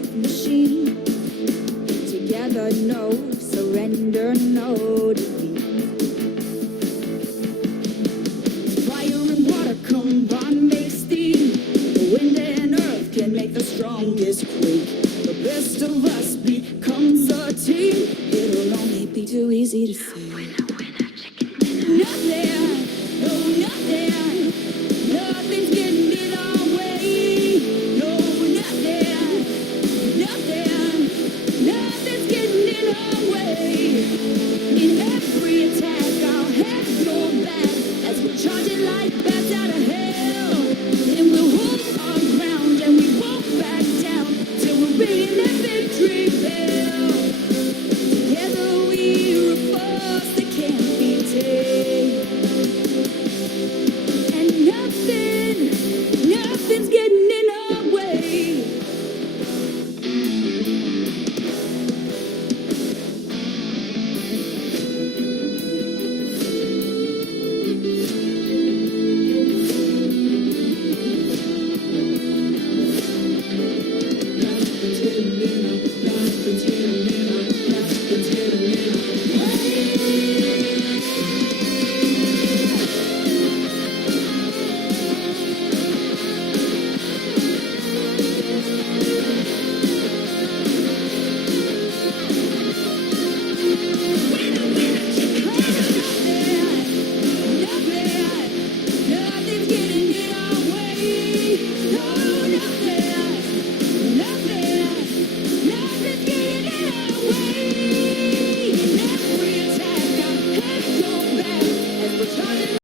truth machine. Together, no surrender, no defeat. Fire and water combine, make steam. The wind and earth can make the strongest quake. The best of us becomes a team. It'll only be too easy to fail. Nothing, no nothing.